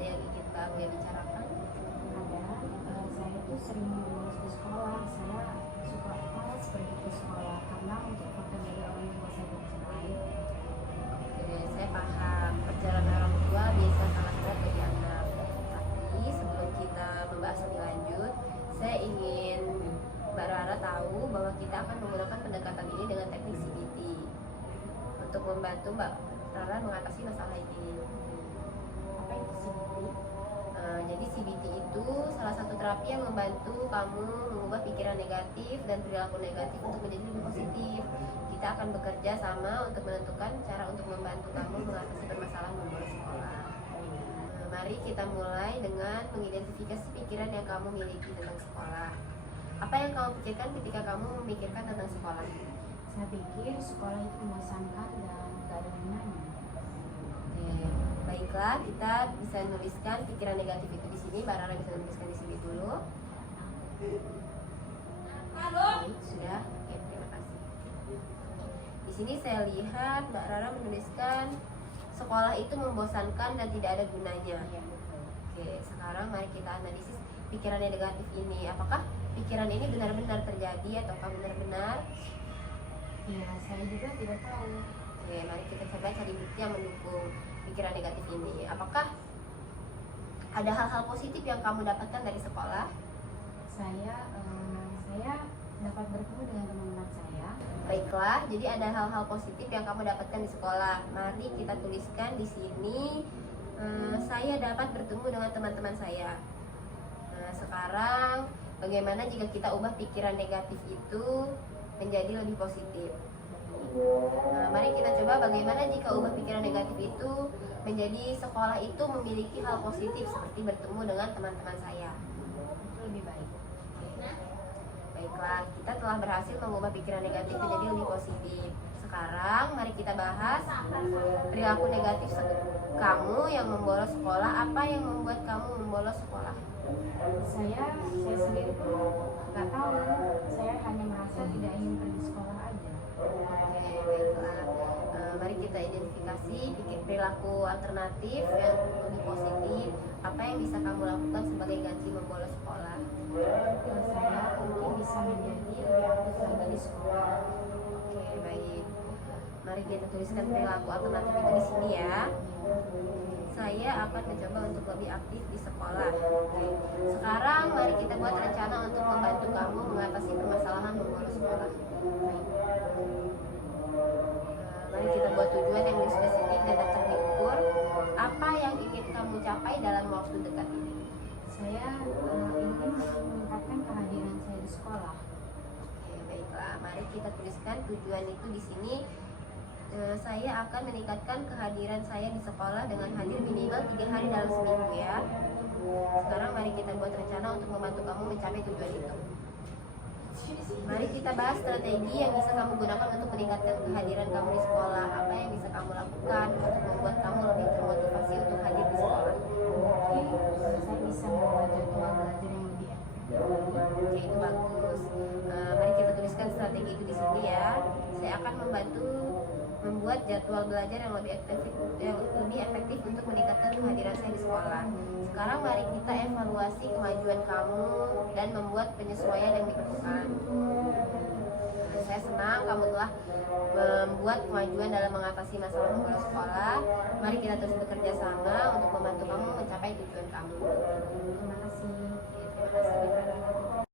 ada yang ingin Mbak Aulia bicarakan? Saya tuh sering bolos di sekolah. Saya suka malas pergi ke sekolah karena untuk faktor dari orang tua saya bercerai. Oke, saya paham. Perjalanan orang tua biasa sangat berat bagi anak. Tapi sebelum kita membahas lebih lanjut, saya ingin Mbak Rara tahu bahwa kita akan menggunakan pendekatan ini dengan teknik CBT untuk membantu Mbak Rara mengatasi masalah ini. Apa itu CBT? Jadi CBT itu salah satu terapi yang membantu kamu mengubah pikiran negatif dan perilaku negatif untuk menjadi lebih positif. Kita akan bekerja sama untuk menentukan cara untuk membantu kamu mengatasi permasalahan membolos sekolah. Mari kita mulai dengan mengidentifikasi pikiran yang kamu miliki tentang sekolah. Apa yang kamu pikirkan ketika kamu memikirkan tentang sekolah? Saya pikir sekolah itu membosankan dan gak ada gunanya. Oke, baiklah, kita bisa menuliskan pikiran negatif itu di sini. Mbak Rara bisa menuliskan di sini dulu. Baik, sudah. Oke, terima kasih. Di sini saya lihat Mbak Rara menuliskan sekolah itu membosankan dan tidak ada gunanya. Oke, sekarang mari kita analisis pikiran yang negatif ini. Apakah pikiran ini benar-benar terjadi ataukah benar-benar? Ya, saya juga tidak tahu. Oke, mari kita coba cari bukti yang mendukung pikiran negatif ini. Apakah ada hal-hal positif yang kamu dapatkan dari sekolah? Saya dapat bertemu dengan teman-teman saya. Baiklah, jadi ada hal-hal positif yang kamu dapatkan di sekolah. Mari kita tuliskan di sini. Saya dapat bertemu dengan teman-teman saya. Nah, sekarang bagaimana jika kita ubah pikiran negatif itu menjadi lebih positif? Nah, mari kita coba bagaimana jika ubah pikiran negatif itu menjadi sekolah itu memiliki hal positif seperti bertemu dengan teman-teman saya. Itu lebih baik. Baiklah, kita telah berhasil mengubah pikiran negatif menjadi lebih positif. Sekarang mari kita bahas perilaku negatif kamu yang membolos sekolah. Apa yang membuat kamu membolos sekolah? Saya sendiri pun nggak tahu. Saya hanya merasa tidak ingin pergi sekolah aja. Oke, baiklah. Mari kita identifikasi perilaku alternatif yang lebih positif. Apa yang bisa kamu lakukan sebagai ganti membolos sekolah? Saya mungkin bisa menjadi lebih aktif lagi di sekolah. Oke, baik. Mari kita tuliskan perilaku alternatif itu di sini ya. Saya akan mencoba untuk lebih aktif di sekolah. Oke. Sekarang mari kita buat rencana untuk membantu kamu mengatasi permasalahan membolos sekolah. Mari kita buat tujuan yang lebih spesifik dan dapat diukur. Apa yang ingin kamu capai dalam waktu dekat ini? Saya ingin meningkatkan kehadiran saya di sekolah. Oke, baiklah. Mari kita tuliskan tujuan itu di sini. Saya akan meningkatkan kehadiran saya di sekolah dengan hadir minimal 3 hari dalam seminggu ya. Sekarang mari kita buat rencana untuk membantu kamu mencapai tujuan itu. Mari kita bahas strategi yang bisa kamu gunakan untuk meningkatkan kehadiran kamu di sekolah. Apa yang bisa kamu lakukan untuk membuat kamu lebih termotivasi untuk hadir di sekolah? Mungkin saya bisa membuat jadwal belajar yang lebih efektif. Oke, itu bagus. Mari kita tuliskan strategi itu di sini ya. Saya akan membantu membuat jadwal belajar yang lebih efektif untuk meningkatkan kehadiran saya di sekolah. Sekarang mari kita evaluasi kemajuan kamu dan membuat penyesuaian yang diperlukan. Saya senang kamu telah membuat kemajuan dalam mengatasi masalah membolos sekolah. Mari kita terus bekerja sama untuk membantu kamu mencapai tujuan kamu. Terima kasih. Terima kasih.